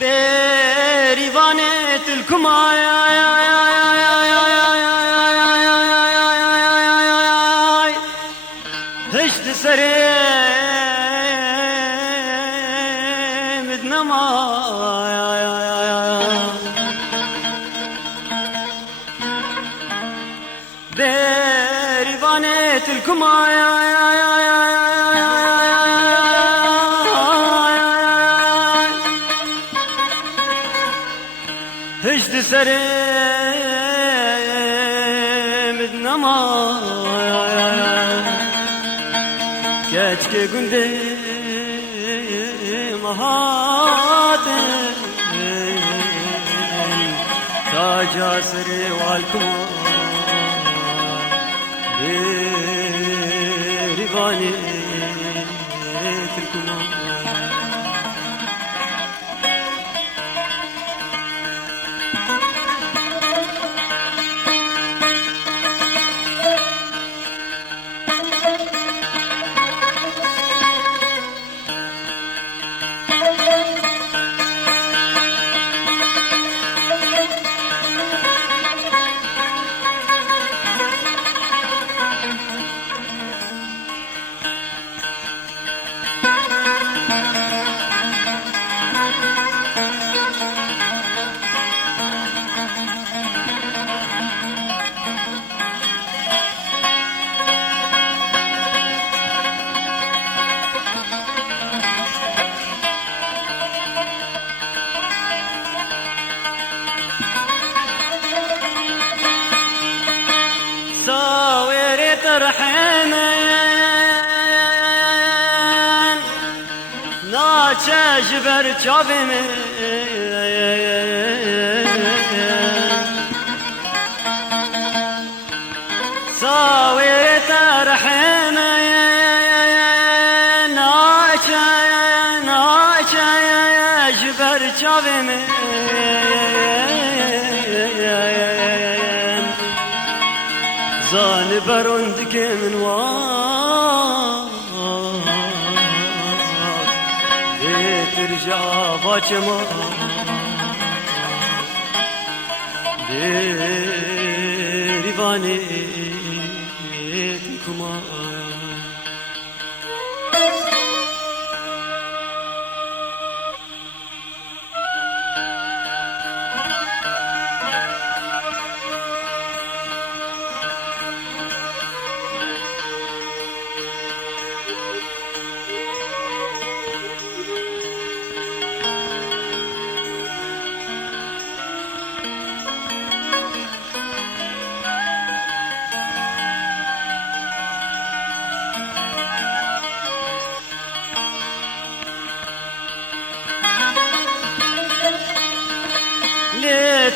بريضانة الكماي هشت سري مدنما بريضانة الكماي هجد سري مدنما كاتك قندي مهاتي تاجا سري والكما بريفاني تلكما رحمن ناچه جبر چاویم ساویت رحمن ناچه جبر چاویم زان برندك من وان ترجع باكما بريفاني كما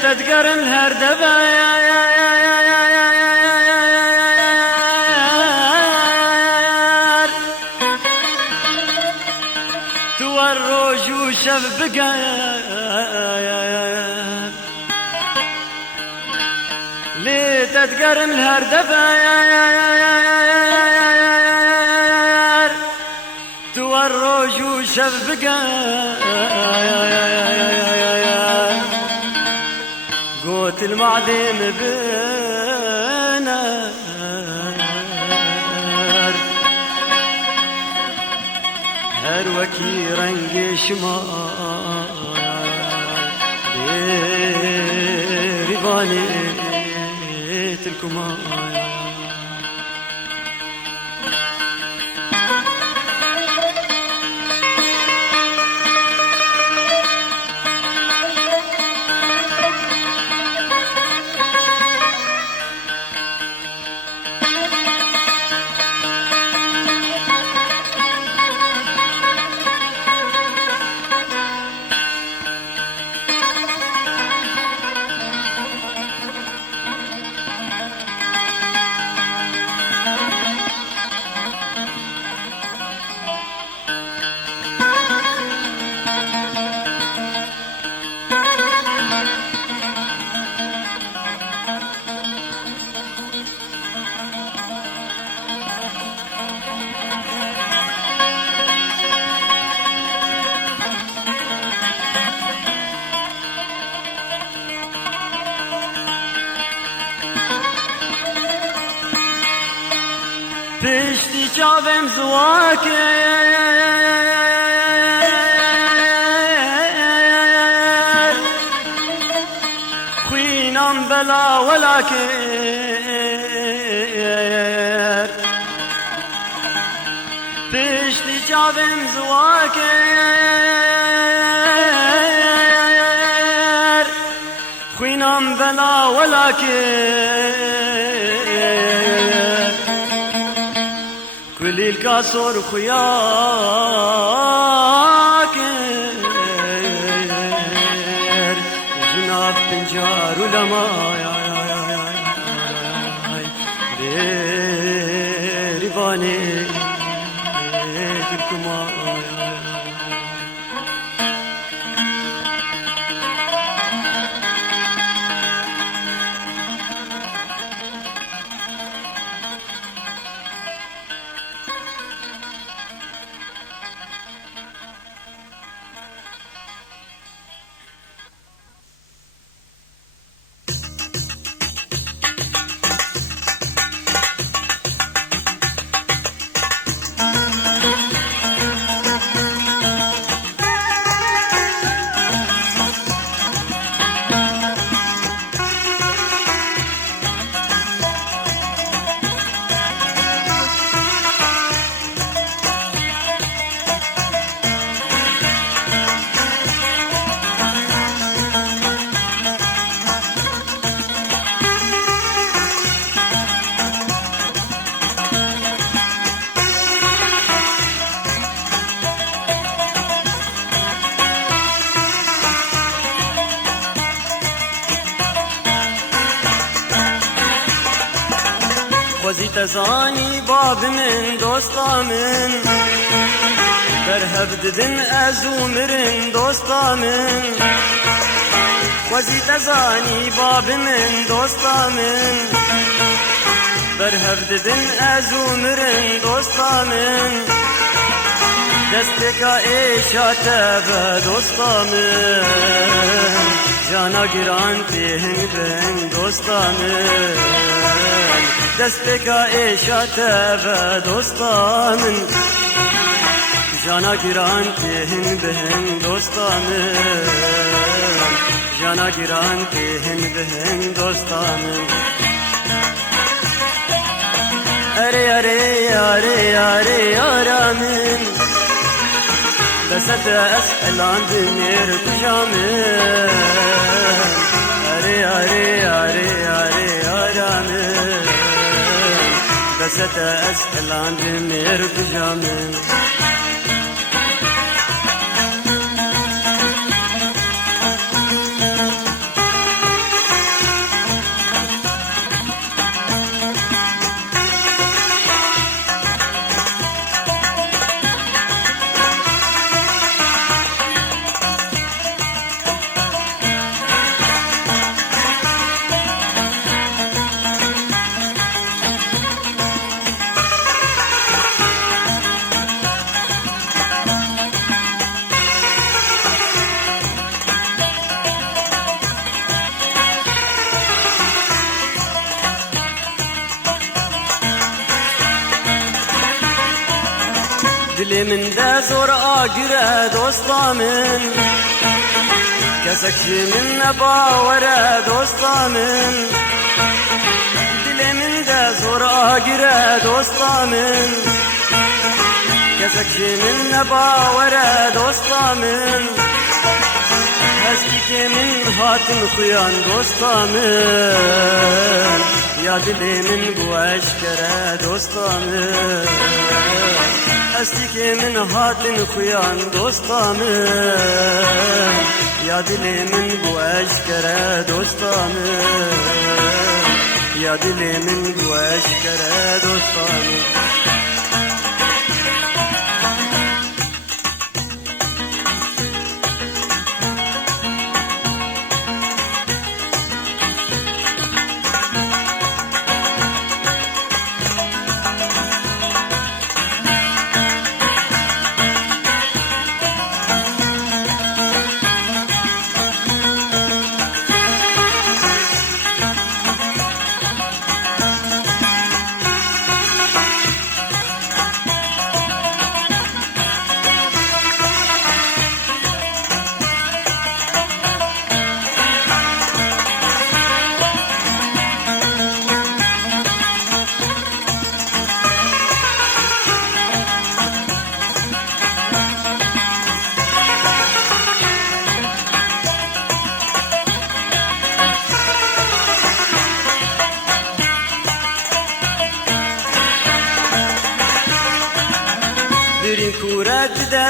تذكر الهردبة تورج وشبقة ليه تذكر الهردبة تورج وشبقة قوت المعدم بنار هر وكي رنگ شمال ريفاني تلكما پشتی چاوم زواکه خوینم بلا ولاکر پشتی چاوم زواکر خوینم بلا ولاکر كل الكاسور خياك جناب تنجار ولما ريباني تلكما خوزی تزانی باب من دوستا من برهب ددن ازو مرن دوستا من خوزی تزانی باب من دوستا من برهب ددن ازو مرن دوستا من دستکا ایشاته و دوستا من جانا گران تیهن بن دوستا من دستکا ایشاته و دوستا من جانا گران تیهن بن دوستا من جانا گران تیهن بن دوستا من اره اره اره اره آرامن بسد اسحلان دنیر کجامن اره اره اره اره آرامن بسد اسحلان دنیر کجامن دلی من ده زور آگره دوستا من کسک من نباوره دوستا من دلی من ده زور آگره دوستا من کسک من نباوره دوستا من هستی که من هاتن خویان دوستا من یا دلی من بوش کره دوستا من هستی که من هاتن خویان دوستا من یا دلی من بوش کره دوستا من یا دلی من بوش کره دوستا من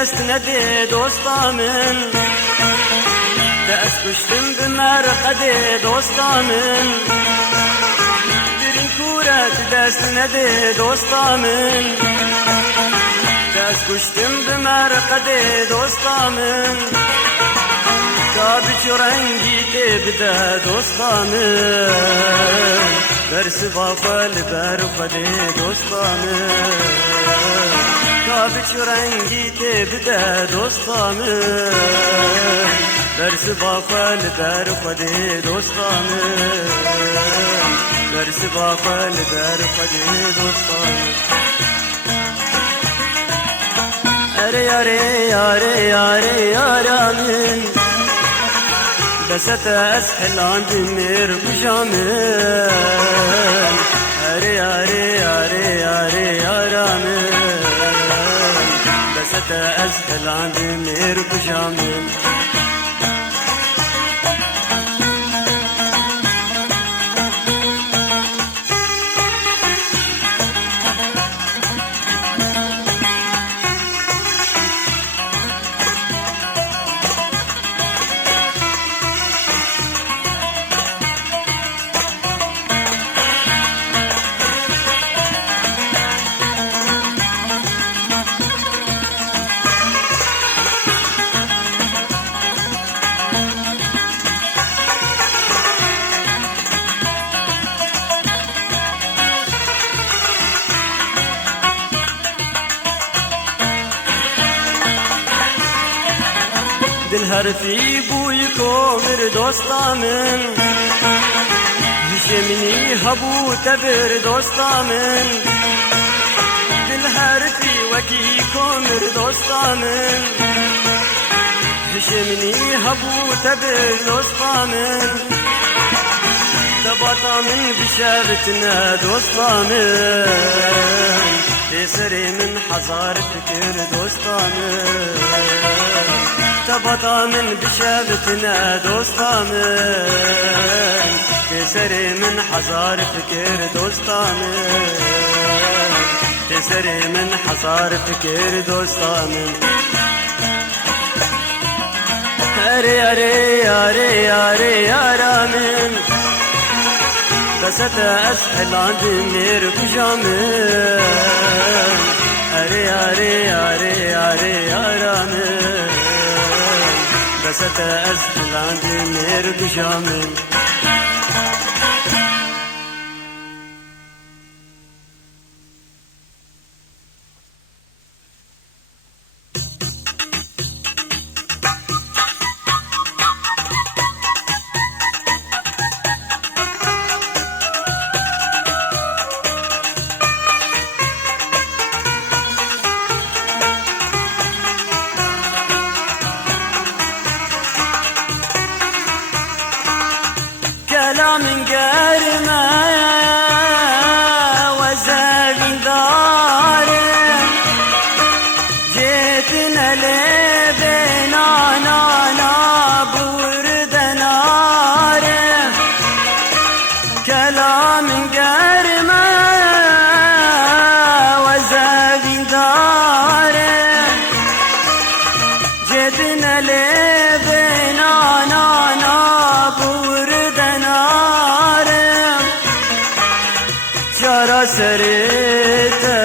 دست ندی دوستا من دست کشتم بمرقد دوستا من درین کورت دست ندی دوستا من دست کشتم بمرقد دوستا من کابچ رنگی تبدا دوستا من برس باقل برقد دوستا من کابچ رنگی تبدا دوستا من برس باقل برقد دوستا من برس باقل برقد دوستا من اره اره اره اره اره من بست اسحل عند مير بجامن اره اره اره اره اره من بست اسحل عند مير بجامن دل في بوی کومر دوستا من هشمنی هبو تبر دوستا من دل في وکی کومر دوستا من هشمنی هبو تبر دوستا من تبطا من بشارتنا دوستا من تسري من حصار فكر دوستا من تبطا من بشابتنا دوستا من تسري من حصار فكر دوستا من تسري من حصار فكر دوستا من اري اري اري اري اري من بست اسحل عند مير بجامن اري اري اري اري اري من بست اسحل عند مير بجامن من قرمة وزابين داري جيتنا لبينا نانا بورد ناري كلام من قرمة وزابين داري جيتنا لبينا نانا بورد شارع سريتا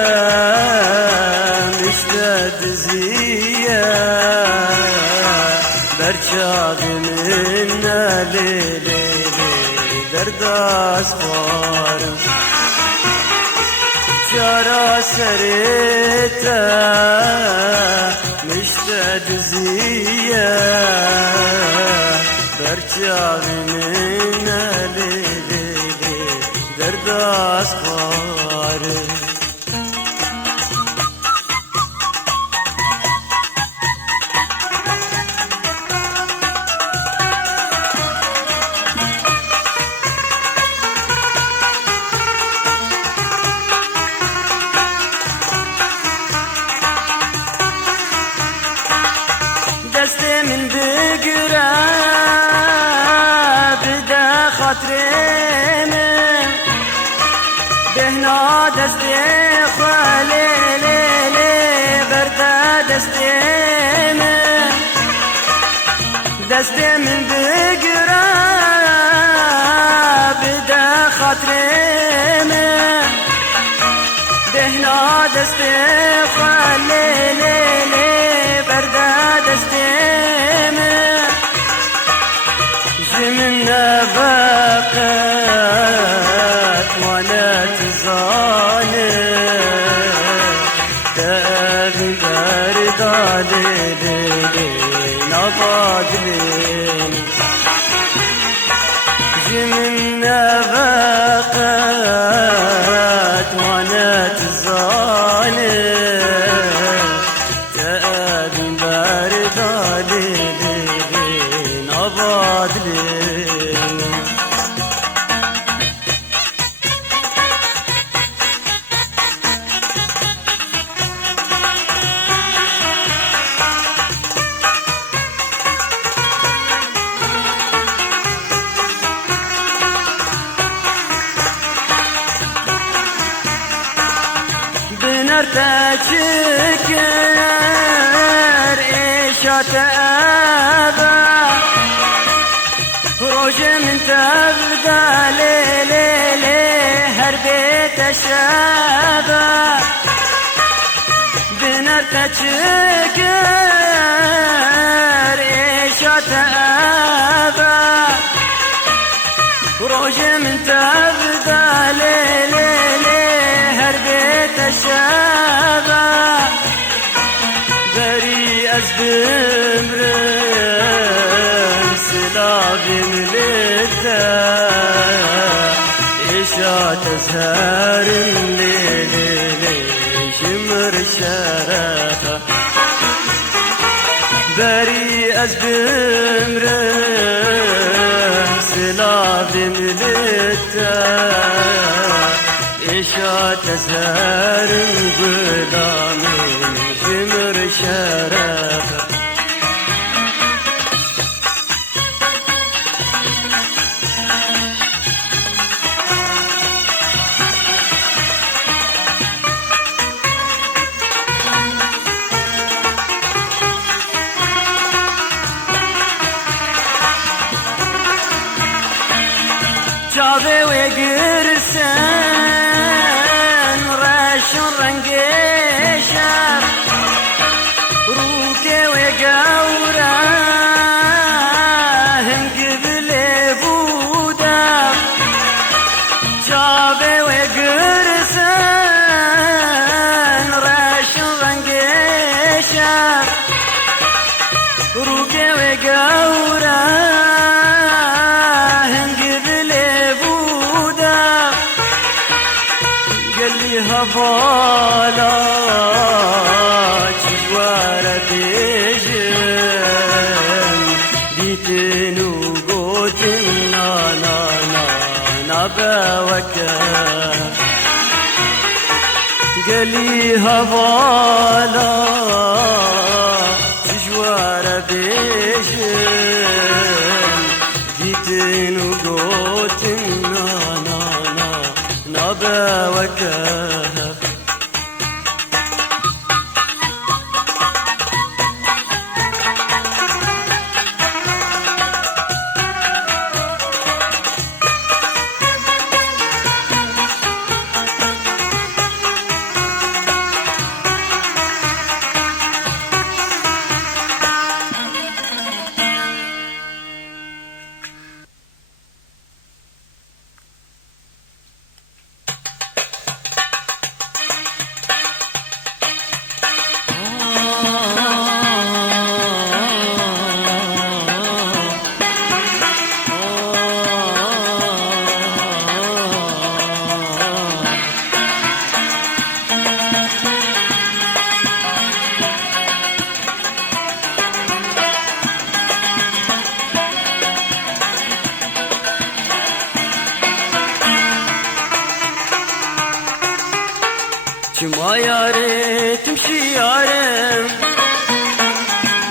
مشتد زيا برشاد منا ليلي درد أسفار شارع سريتا مشتد زيا برشاد منا ليلي درد أسفار دستي من بقرة بدا خاطرين بهنا دستي خالي لي لي بردا دستي من بقرا بدا خاطري دهنا دستي خلي لي بردا دستي جمن بقت وانا تظالم تابي بردا لي نبادلين جمن بقت وانا تظالم تابي بردا لي نبادلين تشكر إيش أتأبى روج من تبدأ لي هر بيت الشابة بنر تشكر إيش أتأبى روج من تبدأ لي هر بيت الشابة بري أزدمرن سلابي ملتا إيشا تزهر لي شمر الشرفة بري أزدمرن سلابي ملتا إيشا تزهر غلامي شمر شرفة جابي وقرسن رنگشم روکه و گورا هنگ بله بودم جابه و گرسن رشن رنگشم روکه و گورا هنگ بله بودم قال لي هفالا جوار بيجن ديتنو قوتن نا بوكا قال لي هفالا جوار بيجن ديتنو قوتن نبا وكهف شما ياري تمشي يارم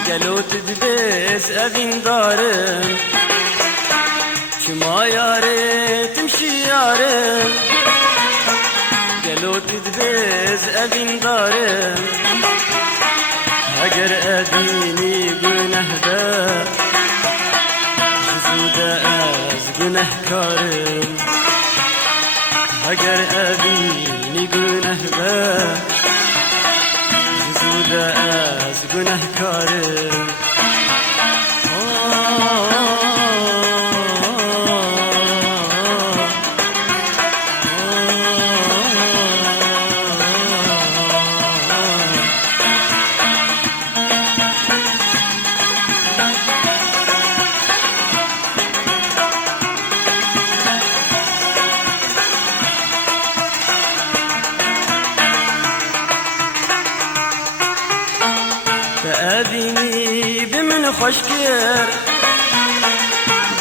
قالوا تدبس أبين دارم شما ياري تمشي يارم قالوا تدبس أبين دارم هجر أبيني بنهبة جزودة أزقنه كارم هجر أبيني بنهبة جزودة أزقنه كارم تأذيني بمن خشكر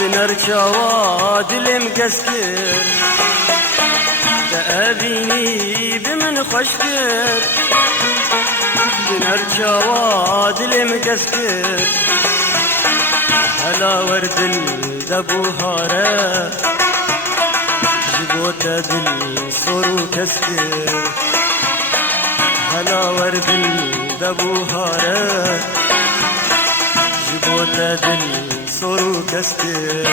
بنرجع وادل مقسكر تأذيني بمن خشكر بنرجع وادل مقسكر هلا ورد الدبوهارة جبوت دل صورو كسكر هلا ورد الدبوهارة جبوت دل صورو كسكر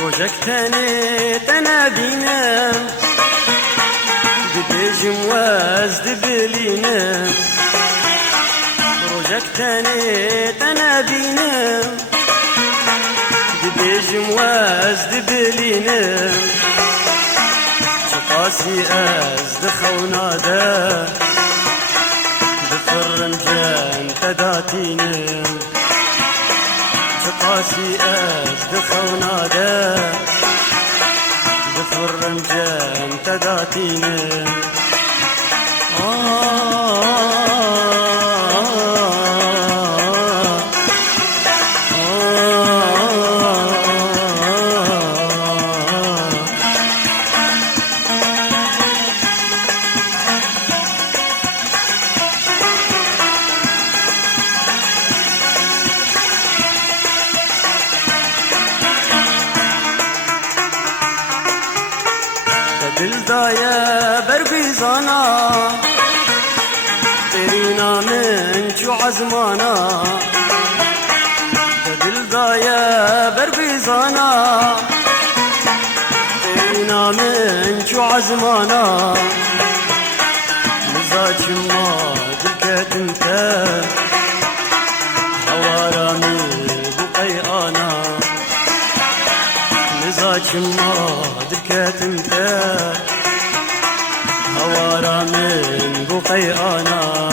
روجكتني تنادينا بدجم وازد بلينا روجكتني تنادينا بدجم وازد بلينا شقاسي ازد خونادا بفرنجان تداتينا شقاسي ازد خونادا بفرنجان تداتينا دلدايا بربيزانا ترينا من شو عزمانا دلدايا بربيزانا ترينا من شو عزمانا مزاج ما دلكت انت هوارامي بقي انا مزاج ما دلكت انت هوارا من بقي انا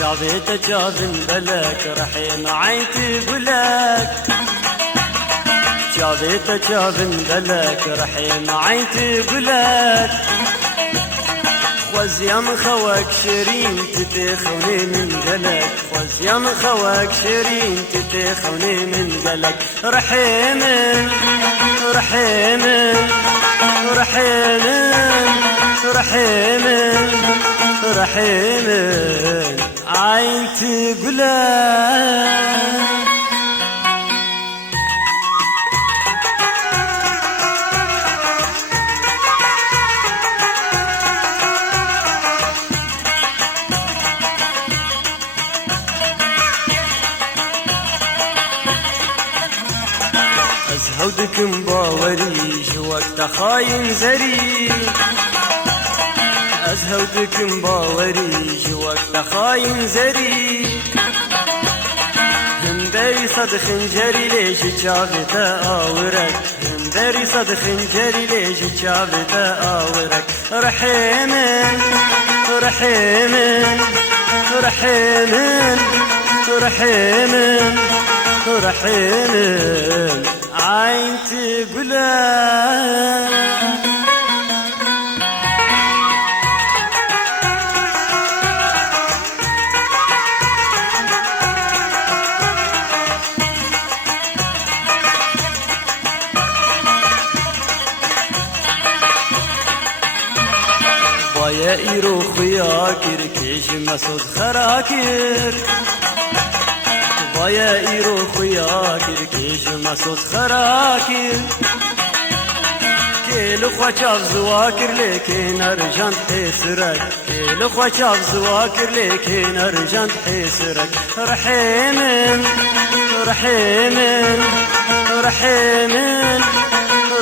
جابيت جابن بلك رحين عين تقولك جابيت جابن بلك رحين عين تقولك خوز يا من خوك شيرين تتخوني من قلك خوز يا من خوك شيرين تتخوني من قلك رحيم رحيم رحيم رحيم رحيم عين تقولك أزهودك مباوري وقت خاين زري أزهودك مباوري وقت خاين زري همداري صد خنجري ليش شافتا آورك همداري صد خنجري ليش شافتا آورك رحيمن رحيمن رحيمن رحيمن رحيمن عين تقولك بايا إيرو خياكر كيش مسود خراكر بايا إيرو خياكر كيش مسود خراكر كيلو خواچاف زواكر لكن أرجان حسرك كيلو خواچاف زواكر لكن أرجان حسرك رحيمن رحيمن رحيمن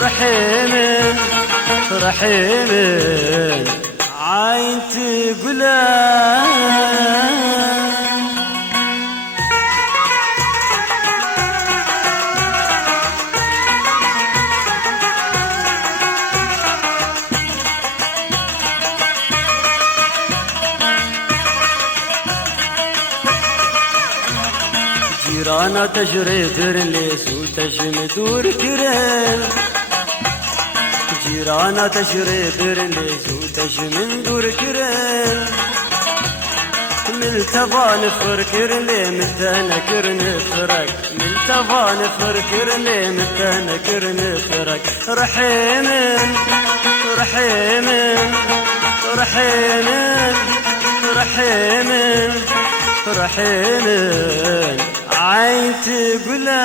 رحيمن رحيمن عين تقولك جيرانا تجري درليس وتجم دور كرل جيرانا تجري درليس وتجم دور كرل ملتفان فركر لي متنكر نفرك ملتفان فركر لي متنكر نفرك رحيمن رحيمن رحيمن رحيمن رحيمن عين تقولك